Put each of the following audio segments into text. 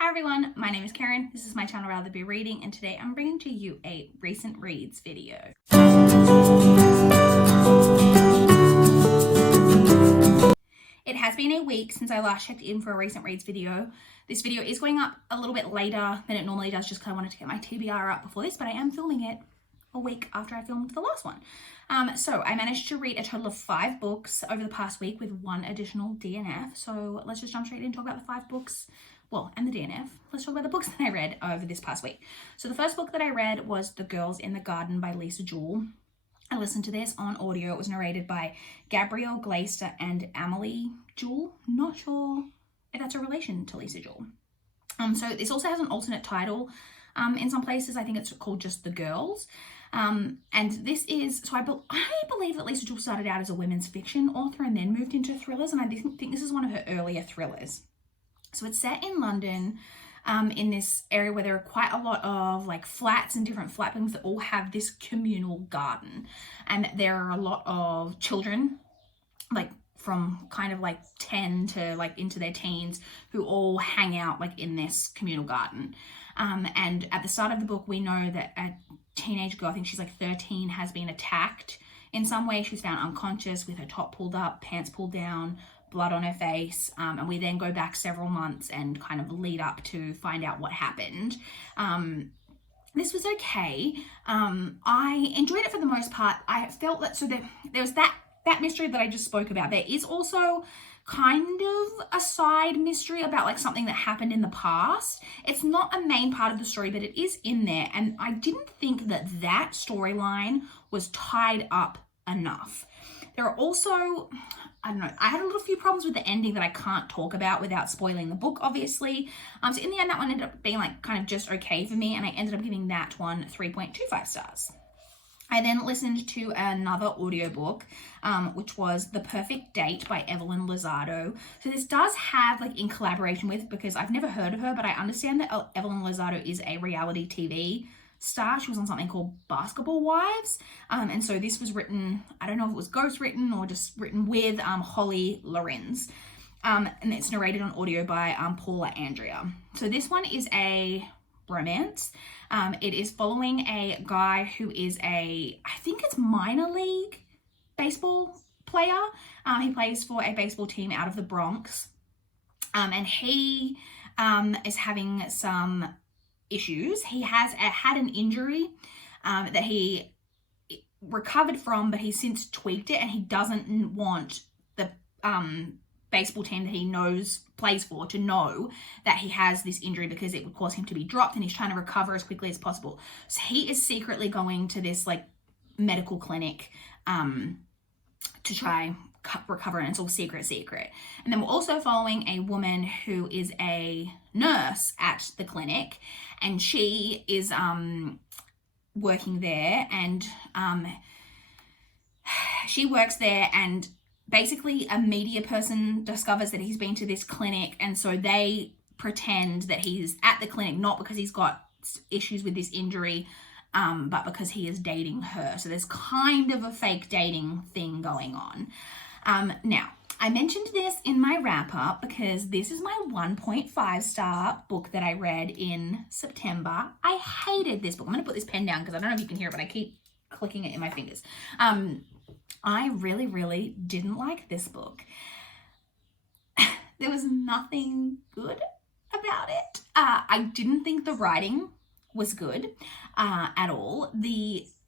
Hi everyone, my name is Karen, this is my channel RatherBeReading, and today I'm bringing to you a recent reads video. It has been a week since I last checked in for a recent reads video. This video is going up a little bit later than it normally does, just because I wanted to get my TBR up before this, but I am filming it a week after I filmed the last one. So I managed to read a total of 5 books over the past week with 1 additional DNF. So let's just jump straight in and talk about the 5 books. Well, and the DNF. Let's talk about the books that I read over this past week. So the first book that I read was The Girls in the Garden by Lisa Jewell. I listened to this on audio. It was narrated by Gabrielle Glaister and Amelie Jewell. Not sure if that's a relation to Lisa Jewell. So this also has an alternate title in some places. I think it's called just The Girls. And this is, so I believe that Lisa Jewell started out as a women's fiction author and then moved into thrillers. And I think this is one of her earlier thrillers. So it's set in London, in this area where there are quite a lot of like flats and different flat buildings that all have this communal garden. And there are a lot of children, like from kind of like 10 to like into their teens, who all hang out like in this communal garden. And at the start of the book, we know that a teenage girl, I think she's like 13, has been attacked in some way. She's found unconscious with her top pulled up, pants pulled down, blood on her face, and we then go back several months and kind of lead up to find out what happened. This was okay. I enjoyed it for the most part. I felt that, so there was that mystery that I just spoke about. There is also kind of a side mystery about like something that happened in the past. It's not a main part of the story, but it is in there, and I didn't think that storyline was tied up enough. There are also, I don't know, I had a little few problems with the ending that I can't talk about without spoiling the book, obviously. So in the end, that one ended up being like kind of just okay for me, and I ended up giving that one 3.25 stars. I then listened to another audiobook, which was The Perfect Date by Evelyn Lozado. So this does have, like, in collaboration with, because I've never heard of her, but I understand that Evelyn Lozado is a reality TV star. She was on something called Basketball Wives. And so this was written, I don't know if it was ghostwritten or just written with Holly Lorenz. And it's narrated on audio by Paula Andrea. So this one is a romance. It is following a guy who is I think it's minor league baseball player. He plays for a baseball team out of the Bronx. And he is having some issues. He has had an injury that he recovered from, but he's since tweaked it, and he doesn't want the baseball team that he plays for to know that he has this injury, because it would cause him to be dropped, and he's trying to recover as quickly as possible. So he is secretly going to this like medical clinic to try recover, and it's all secret. And then we're also following a woman who is a nurse at the clinic, and she is working there, and she works there, and basically a media person discovers that he's been to this clinic, and so they pretend that he's at the clinic not because he's got issues with this injury, but because he is dating her. So there's kind of a fake dating thing going on. Now, I mentioned this in my wrap up because this is my 1.5 star book that I read in September. I hated this book. I'm going to put this pen down because I don't know if you can hear it, but I keep clicking it in my fingers. I really, really didn't like this book. There was nothing good about it. I didn't think the writing was good at all.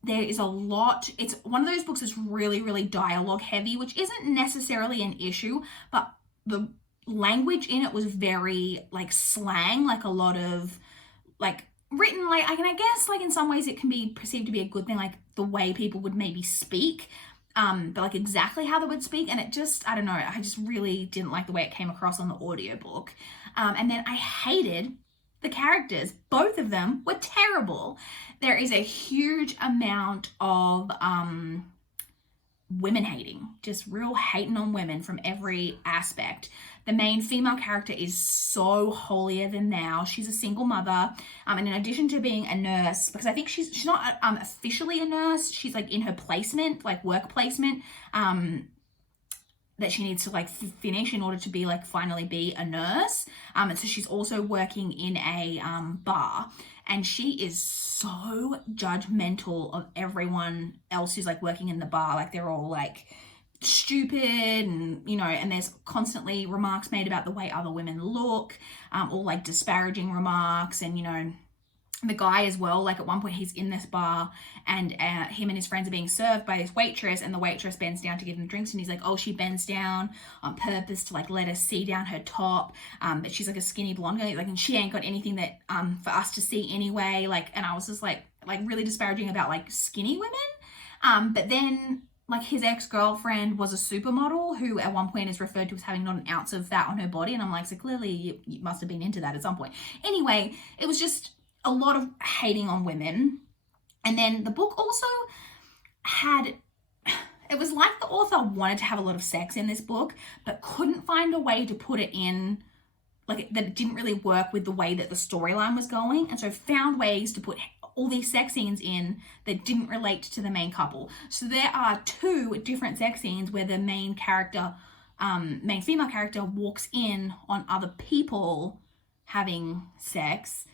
There is a lot, it's one of those books that's really, really dialogue heavy, which isn't necessarily an issue, but the language in it was very like slang, like a lot of like written, like, I guess like in some ways it can be perceived to be a good thing, like the way people would maybe speak, but like exactly how they would speak. And it just, I don't know, I just really didn't like the way it came across on the audiobook. And then I hated the characters. Both of them were terrible. There is a huge amount of women hating, just real hating on women from every aspect. The main female character is so holier than thou. She's a single mother, and in addition to being a nurse, because I think she's not officially a nurse, she's like in her placement, like work placement. that she needs to like finish in order to be like finally be a nurse. And so she's also working in a bar, and she is so judgmental of everyone else who's like working in the bar. Like they're all like stupid, and you know, and there's constantly remarks made about the way other women look, or like disparaging remarks. And you know, the guy as well, like at one point he's in this bar, and him and his friends are being served by this waitress, and the waitress bends down to give him drinks, and he's like, oh, she bends down on purpose to like let us see down her top, but she's like a skinny blonde girl, like, and she ain't got anything that for us to see anyway. Like, and I was just like really disparaging about like skinny women. But then like his ex-girlfriend was a supermodel who at one point is referred to as having not an ounce of fat on her body, and I'm like, so clearly you must have been into that at some point. Anyway, it was just a lot of hating on women. And then the book also had, it was like the author wanted to have a lot of sex in this book, but couldn't find a way to put it in, like that it didn't really work with the way that the storyline was going. And so found ways to put all these sex scenes in that didn't relate to the main couple. So there are 2 different sex scenes where the main character, main female character, walks in on other people having sex.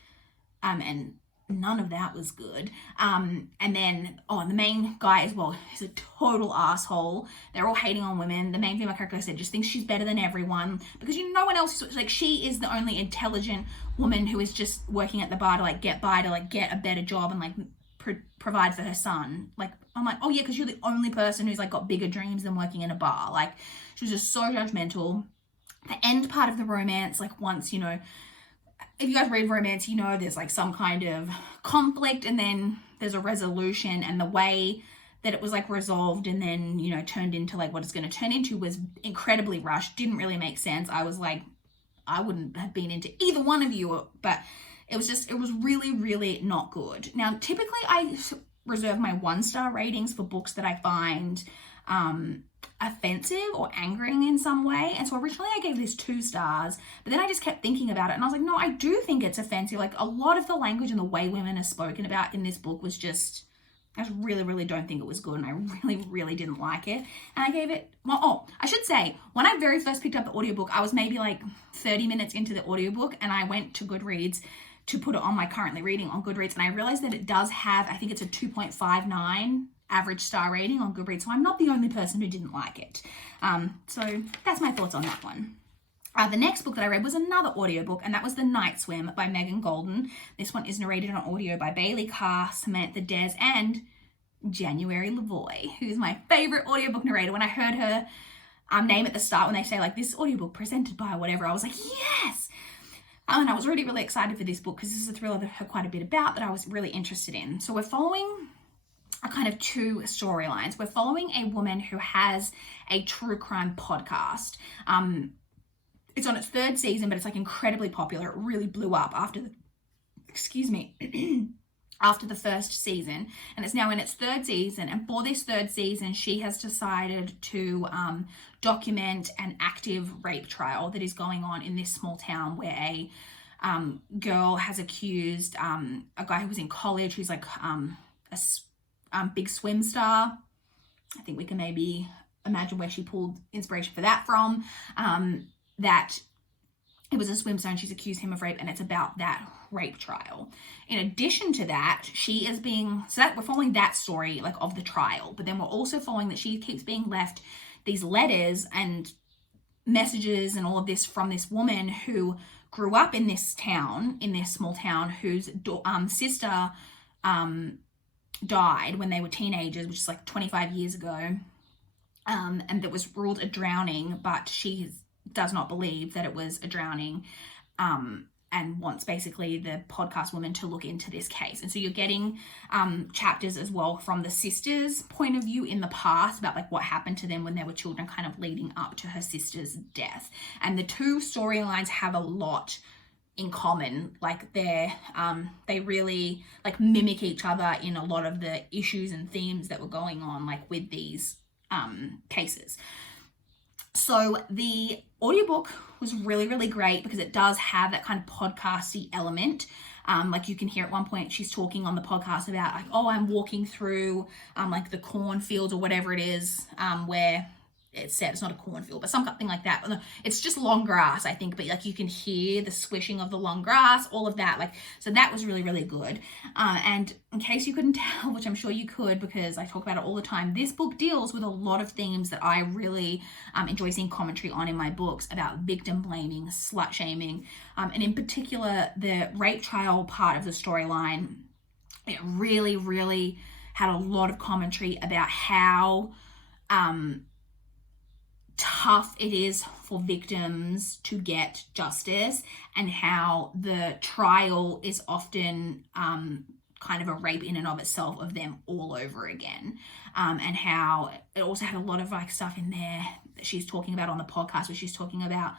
And none of that was good. And then, the main guy as well, he's a total asshole. They're all hating on women. The main female character, like I said, just thinks she's better than everyone because no one else is, like, she is the only intelligent woman who is just working at the bar to like get by, to like get a better job and like provide for her son. Like, I'm like, oh yeah, because you're the only person who's like got bigger dreams than working in a bar. Like, she was just so judgmental. The end part of the romance, like once, you know, if you guys read romance, you know there's like some kind of conflict and then there's a resolution, and the way that it was like resolved and then, you know, turned into like what it's going to turn into was incredibly rushed. Didn't really make sense. I was like, I wouldn't have been into either one of you, but it was really, really not good. Now, typically I reserve my 1-star ratings for books that I find offensive or angering in some way. And so originally I gave this 2 stars, but then I just kept thinking about it and I was like, no, I do think it's offensive. Like a lot of the language and the way women are spoken about in this book was just, I just really, really don't think it was good, and I really, really didn't like it. And I gave it, I should say, when I very first picked up the audiobook, I was maybe like 30 minutes into the audiobook, and I went to Goodreads to put it on my currently reading on Goodreads, and I realized that it does have, I think it's a 2.59 average star rating on Goodreads, so I'm not the only person who didn't like it. So that's my thoughts on that one. The next book that I read was another audiobook, and that was The Night Swim by Megan Golden. This one is narrated on audio by Bailey Carr, Samantha Des, and January Lavoie, who's my favorite audiobook narrator. When I heard her name at the start, when they say like this audiobook presented by whatever, I was like, yes! And I was really, really excited for this book because this is a thriller that I've heard quite a bit about that I was really interested in. So we're following a kind of 2 storylines. We're following a woman who has a true crime podcast. It's on its 3rd season, but it's like incredibly popular. It really blew up after the, after the 1st season, and it's now in its 3rd season. And for this 3rd season, she has decided to document an active rape trial that is going on in this small town where a girl has accused a guy who was in college who's like a big swim star. I think we can maybe imagine where she pulled inspiration for that from. That it was a swim star and she's accused him of rape, and it's about that rape trial. In addition to that, she is being, so that we're following that story like of the trial, but then we're also following that she keeps being left these letters and messages and all of this from this woman who grew up in this town, in this small town, whose sister died when they were teenagers, which is like 25 years ago, and that was ruled a drowning, but she does not believe that it was a drowning, and wants basically the podcast woman to look into this case. And so you're getting chapters as well from the sister's point of view in the past about like what happened to them when they were children, kind of leading up to her sister's death. And the 2 storylines have a lot in common. Like they really like mimic each other in a lot of the issues and themes that were going on like with these cases. So the audiobook was really, really great because it does have that kind of podcasty element. Like you can hear at one point she's talking on the podcast about like, oh, I'm walking through like the cornfields or whatever it is, where it's said, it's not a cornfield, but something like that. It's just long grass, I think, but like you can hear the swishing of the long grass, all of that. Like, so that was really, really good. And in case you couldn't tell, which I'm sure you could because I talk about it all the time, this book deals with a lot of themes that I really enjoy seeing commentary on in my books about victim blaming, slut shaming, and in particular, the rape trial part of the storyline. It really, really had a lot of commentary about how tough it is for victims to get justice, and how the trial is often kind of a rape in and of itself of them all over again, and how it also had a lot of like stuff in there that she's talking about on the podcast, where she's talking about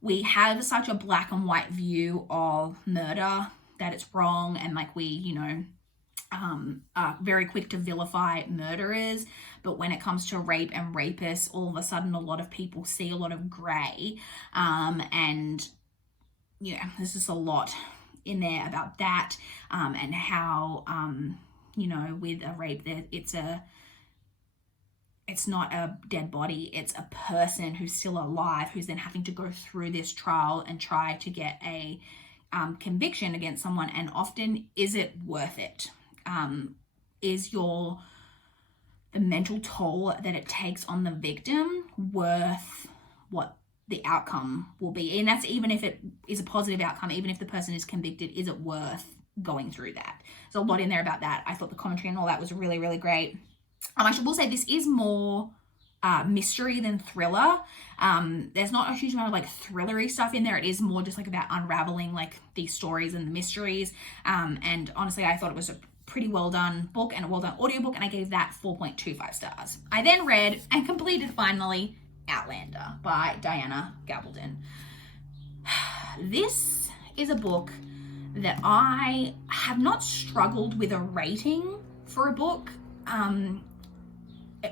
we have such a black and white view of murder that it's wrong, and like we, you know, are very quick to vilify murderers, but when it comes to rape and rapists, all of a sudden a lot of people see a lot of grey, and yeah, there's just a lot in there about that, and how you know, with a rape, that it's not a dead body, it's a person who's still alive, who's then having to go through this trial and try to get a conviction against someone. And often, is it worth it? Is the mental toll that it takes on the victim worth what the outcome will be? And that's even if it is a positive outcome, even if the person is convicted, is it worth going through that? There's a lot in there about that. I thought the commentary and all that was really, really great. I will say this is more mystery than thriller. There's not a huge amount of like thrillery stuff in there. It is more just like about unraveling like these stories and the mysteries. And honestly, I thought it was a pretty well done book and a well done audiobook, and I gave that 4.25 stars. I then read and completed finally Outlander by Diana Gabaldon. This is a book that I have not struggled with a rating for a book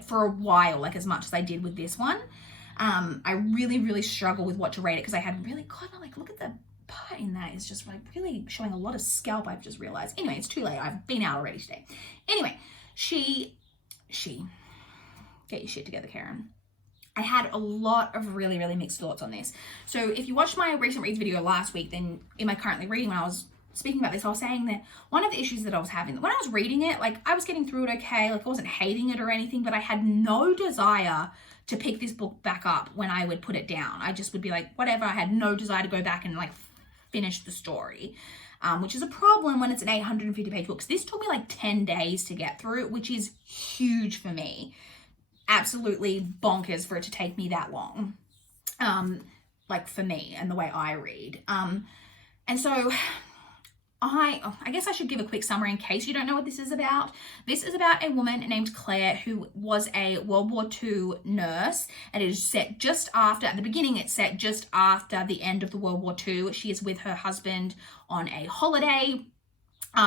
for a while, like as much as I did with this one. I really, really struggle with what to rate it because I had really, God, like look at the part in that is just like really showing a lot of scalp, I've just realized. Anyway, it's too late. I've been out already today. Anyway, she, get your shit together, Karen. I had a lot of really, really mixed thoughts on this. So if you watched my recent reads video last week, then in my currently reading, when I was speaking about this, I was saying that one of the issues that I was having, when I was reading it, like I was getting through it okay, like I wasn't hating it or anything, but I had no desire to pick this book back up when I would put it down. I just would be like, whatever. I had no desire to go back and like finish the story, which is a problem when it's an 850-page book. So this took me like 10 days to get through, which is huge for me. Absolutely bonkers for it to take me that long, like for me and the way I read. And so I guess I should give a quick summary in case you don't know what this is about. This is about a woman named Claire who was a World War II nurse, and it is set just after, at the beginning, it's set just after the end of the World War II. She is with her husband on a holiday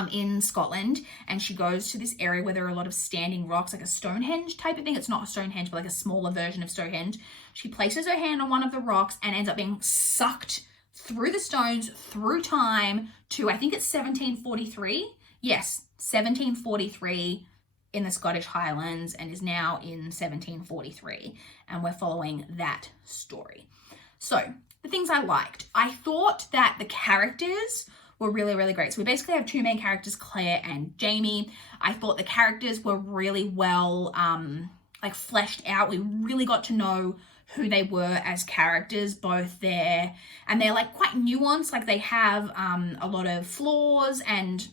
in Scotland, and she goes to this area where there are a lot of standing rocks, like a Stonehenge type of thing. It's not a Stonehenge, but like a smaller version of Stonehenge. She places her hand on one of the rocks and ends up being sucked through the stones, through time, to I think it's 1743. Yes, 1743 in the Scottish Highlands, and is now in 1743. And we're following that story. So the things I liked. I thought that the characters were really, really great. So we basically have two main characters, Claire and Jamie. I thought the characters were really well like fleshed out. We really got to know who they were as characters, both there, and they're like quite nuanced. Like they have a lot of flaws, and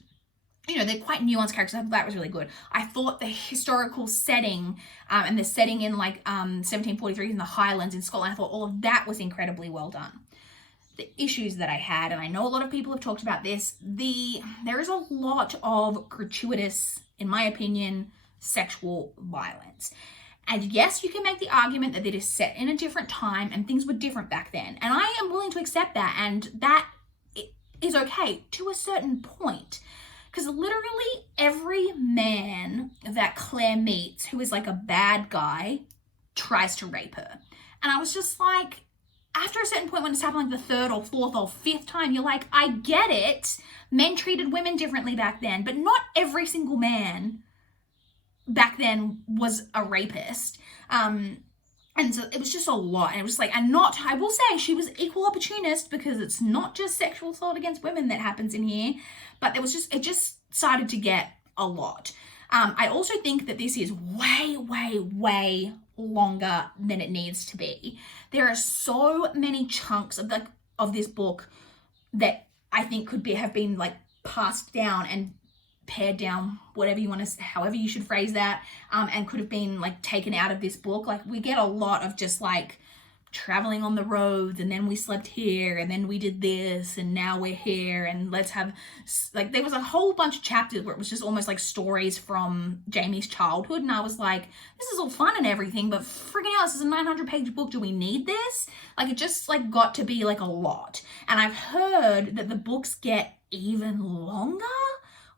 you know, they're quite nuanced characters. That was really good. I thought the historical setting and the setting in like 1743 in the Highlands in Scotland, I thought all of that was incredibly well done. The issues that I had, and I know a lot of people have talked about this, there is a lot of gratuitous, in my opinion, sexual violence. And yes, you can make the argument that it is set in a different time and things were different back then. And I am willing to accept that, and that is okay to a certain point. Because literally every man that Claire meets who is like a bad guy tries to rape her. And I was just like, after a certain point when it's happening like the third or fourth or fifth time, you're like, I get it. Men treated women differently back then, but not every single man back then was a rapist. And so it was just a lot. And it was like, and not, I will say she was equal opportunist, because it's not just sexual assault against women that happens in here, but it just started to get a lot. I also think that this is way, way, way longer than it needs to be. There are so many chunks of this book that I think could have been like passed down and pared down, whatever you want to, however you should phrase that, and could have been like taken out of this book. Like, we get a lot of just like traveling on the roads, and then we slept here, and then we did this, and now we're here, and let's have, like, there was a whole bunch of chapters where it was just almost like stories from Jamie's childhood, and I was like, this is all fun and everything, but freaking hell, this is a 900-page book. Do we need this? Like, it just like got to be like a lot. And I've heard that the books get even longer,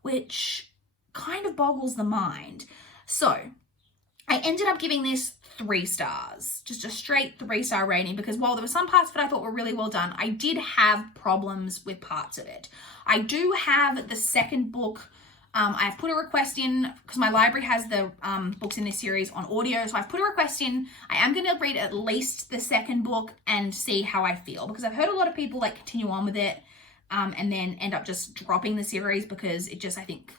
which kind of boggles the mind. So I ended up giving this 3 stars, just a straight 3-star rating, because while there were some parts that I thought were really well done, I did have problems with parts of it. I do have the second book. I've put a request in, because my library has the books in this series on audio, so I've put a request in. I am going to read at least the second book and see how I feel, because I've heard a lot of people like continue on with it and then end up just dropping the series, because it just, I think,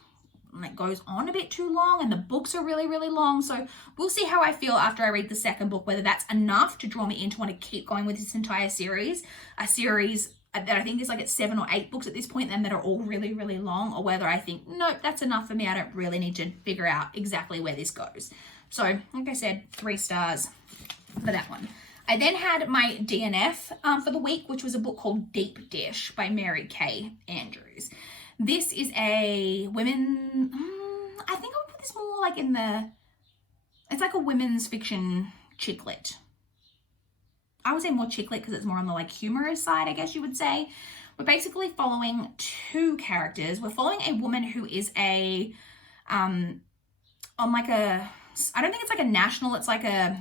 like, goes on a bit too long, and the books are really, really long. So we'll see how I feel after I read the second book, whether that's enough to draw me in to want to keep going with this entire series, a series that I think is like it's 7 or 8 books at this point, and that are all really, really long, or whether I think, nope, that's enough for me. I don't really need to figure out exactly where this goes. So like I said, 3 stars for that one. I then had my DNF for the week, which was a book called Deep Dish by Mary Kay Andrews. This is a women, I think I would put this more like in the, it's like a women's fiction chick lit. I would say more chick lit because it's more on the like humorous side, I guess you would say. We're basically following 2 characters. We're following a woman who is on like a, I don't think it's like a national, it's like a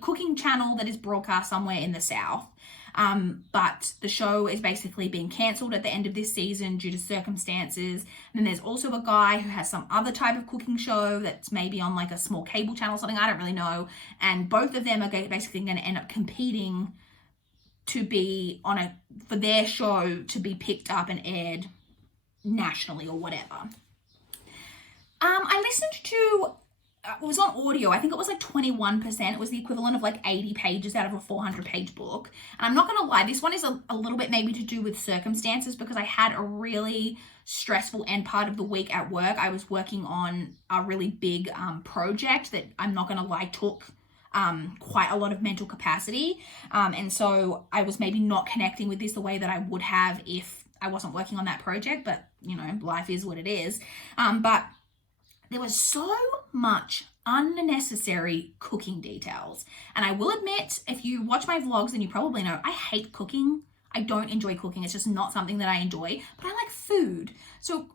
cooking channel that is broadcast somewhere in the South. But the show is basically being cancelled at the end of this season due to circumstances. And then there's also a guy who has some other type of cooking show that's maybe on like a small cable channel or something, I don't really know. And both of them are basically going to end up competing to be for their show to be picked up and aired nationally or whatever. I listened to, it was on audio, I think it was like 21%. It was the equivalent of like 80 pages out of a 400-page book. And I'm not going to lie, this one is a little bit maybe to do with circumstances, because I had a really stressful end part of the week at work. I was working on a really big project that, I'm not going to lie, took quite a lot of mental capacity. And so I was maybe not connecting with this the way that I would have if I wasn't working on that project, but you know, life is what it is. But there was so much unnecessary cooking details. And I will admit, if you watch my vlogs, then you probably know I hate cooking. I don't enjoy cooking. It's just not something that I enjoy, but I like food. So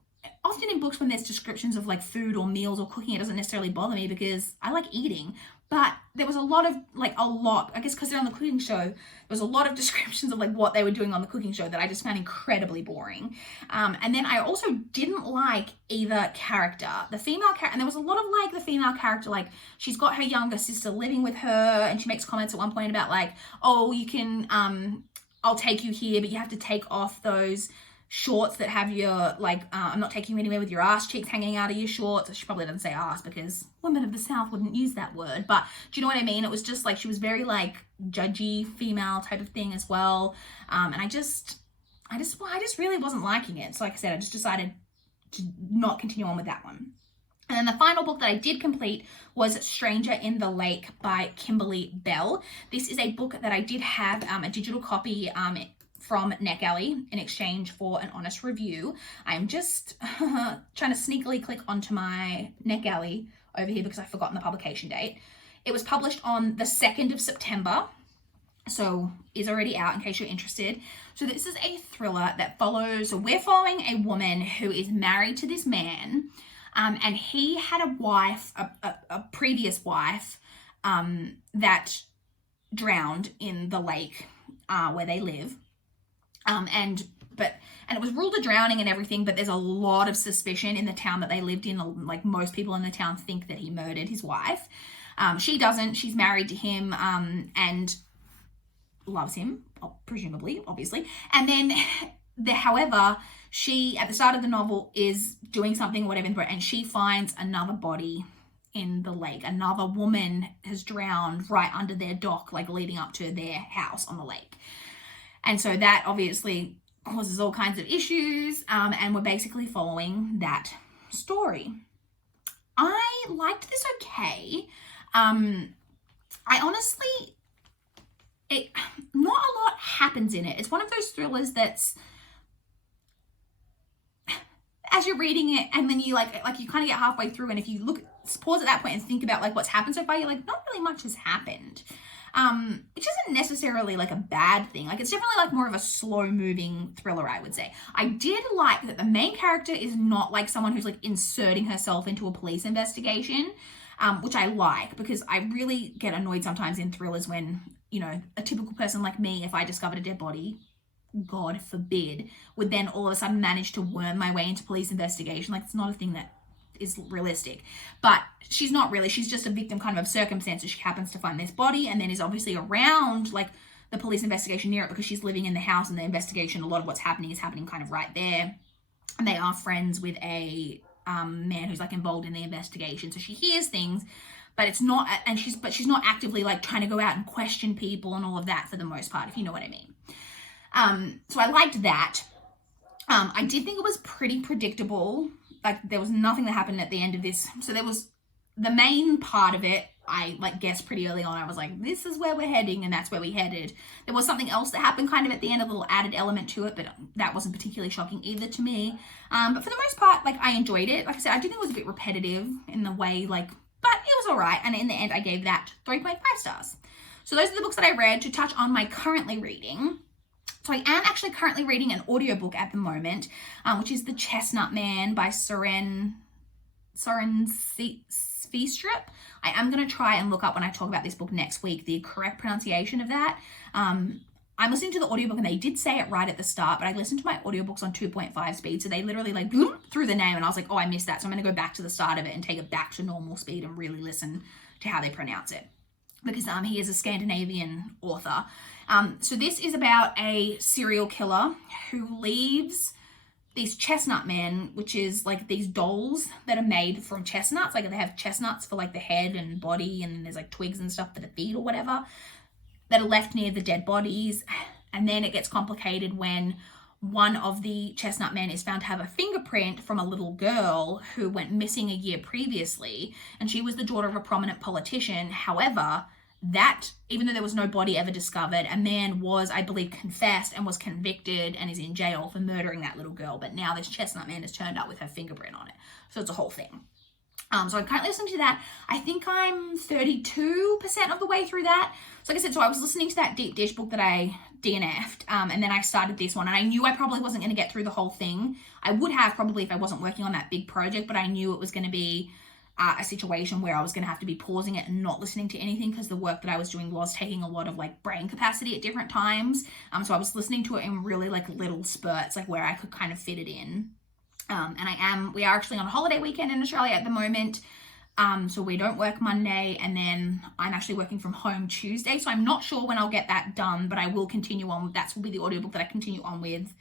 often in books when there's descriptions of like food or meals or cooking, it doesn't necessarily bother me because I like eating. But there was I guess because they're on the cooking show, there was a lot of descriptions of like what they were doing on the cooking show that I just found incredibly boring. And then I also didn't like either character. The female character, and there was a lot of like the female character, like she's got her younger sister living with her, and she makes comments at one point about like, oh, you can, I'll take you here, but you have to take off those shorts that have your, like, I'm not taking you anywhere with your ass cheeks hanging out of your shorts. She probably doesn't say ass because women of the South wouldn't use that word, but do you know what I mean? It was just like, she was very like judgy female type of thing as well. And I just really wasn't liking it. So like I said, I just decided to not continue on with that one. And then the final book that I did complete was Stranger in the Lake by Kimberly Bell. This is a book that I did have a digital copy from NetGalley in exchange for an honest review. I'm just trying to sneakily click onto my NetGalley over here because I've forgotten the publication date. It was published on the 2nd of September, so is already out in case you're interested. So this is a thriller that we're following a woman who is married to this man, and he had a wife, a previous wife, that drowned in the lake where they live. And it was ruled a drowning and everything, but there's a lot of suspicion in the town that they lived in. Like most people in the town think that he murdered his wife. She doesn't. She's married to him and loves him, presumably, obviously. And then, however, she, at the start of the novel, is doing something, whatever, and she finds another body in the lake. Another woman has drowned right under their dock, like leading up to their house on the lake. And so that obviously causes all kinds of issues, and we're basically following that story. I liked this okay. I honestly, not a lot happens in it. It's one of those thrillers that's, as you're reading it, and then you like you kind of get halfway through, and if you pause at that point and think about like what's happened so far, you're like, not really much has happened. Which isn't necessarily like a bad thing. Like, it's definitely like more of a slow moving thriller, I would say. I did like that the main character is not like someone who's like inserting herself into a police investigation, which I like, because I really get annoyed sometimes in thrillers when, you know, a typical person like me, if I discovered a dead body, God forbid, would then all of a sudden manage to worm my way into police investigation. Like, it's not a thing that is realistic. But she's not really. She's just a victim kind of circumstances. She happens to find this body and then is obviously around like the police investigation near it because she's living in the house, and the investigation, a lot of what's happening is happening kind of right there. And they are friends with a man who's like involved in the investigation. So she hears things, but it's not, and she's not actively like trying to go out and question people and all of that for the most part, if you know what I mean. So I liked that. I did think it was pretty predictable. Like, there was nothing that happened at the end of this. So there was the main part of it, I like guessed pretty early on. I was like, this is where we're heading, and that's where we headed. There was something else that happened kind of at the end, a little added element to it, but that wasn't particularly shocking either to me. But for the most part, like, I enjoyed it. Like I said, I do think it was a bit repetitive in the way, like, but it was all right. And in the end, I gave that 3.5 stars. So those are the books that I read. To touch on my currently reading, so I am actually currently reading an audiobook at the moment, which is The Chestnut Man by Soren Sveistrup. I am going to try and look up when I talk about this book next week the correct pronunciation of that. I'm listening to the audiobook, and they did say it right at the start, but I listened to my audiobooks on 2.5 speed, so they literally like through the name, and I was like, oh, I missed that. So I'm going to go back to the start of it and take it back to normal speed and really listen to how they pronounce it, because he is a Scandinavian author. So this is about a serial killer who leaves these chestnut men, which is like these dolls that are made from chestnuts. Like, they have chestnuts for like the head and body, and there's like twigs and stuff for the feet or whatever, that are left near the dead bodies. And then it gets complicated when one of the chestnut men is found to have a fingerprint from a little girl who went missing a year previously, and she was the daughter of a prominent politician. However, that, even though there was no body ever discovered, a man was, I believe, confessed and was convicted and is in jail for murdering that little girl. But now this chestnut man has turned up with her fingerprint on it. So it's a whole thing. So I'm currently listening to that. I think I'm 32% of the way through that. So like I said, so I was listening to that Deep Dish book that I DNF'd, and then I started this one, and I knew I probably wasn't going to get through the whole thing. I would have probably if I wasn't working on that big project, but I knew it was going to be a situation where I was going to have to be pausing it and not listening to anything, because the work that I was doing was taking a lot of like brain capacity at different times. So I was listening to it in really like little spurts, like where I could kind of fit it in. And we are actually on a holiday weekend in Australia at the moment. So we don't work Monday, and then I'm actually working from home Tuesday. So I'm not sure when I'll get that done, but I will continue on. That will be the audiobook that I continue on with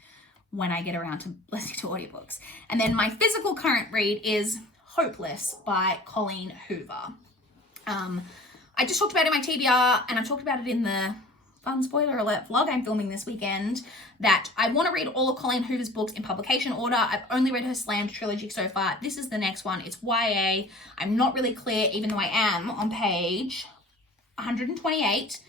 when I get around to listening to audiobooks. And then my physical current read is Hopeless by Colleen Hoover. I just talked about it in my TBR, and I talked about it in the fun spoiler alert vlog I'm filming this weekend, that I want to read all of Colleen Hoover's books in publication order. I've only read her Slammed trilogy so far. This is the next one. It's YA. I'm not really clear, even though I am on page 128.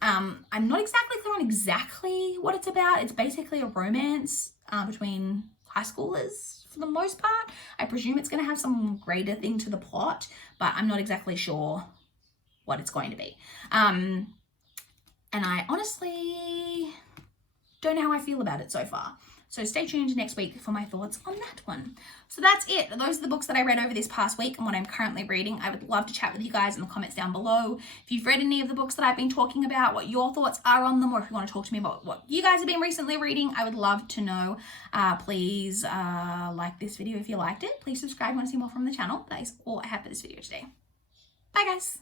I'm not exactly clear on exactly what it's about. It's basically a romance between high schoolers for the most part. I presume it's going to have some greater thing to the plot, but I'm not exactly sure what it's going to be. And I honestly don't know how I feel about it so far. So stay tuned next week for my thoughts on that one. So that's it. Those are the books that I read over this past week and what I'm currently reading. I would love to chat with you guys in the comments down below. If you've read any of the books that I've been talking about, what your thoughts are on them, or if you want to talk to me about what you guys have been recently reading, I would love to know. Please like this video if you liked it. Please subscribe if you want to see more from the channel. That is all I have for this video today. Bye guys.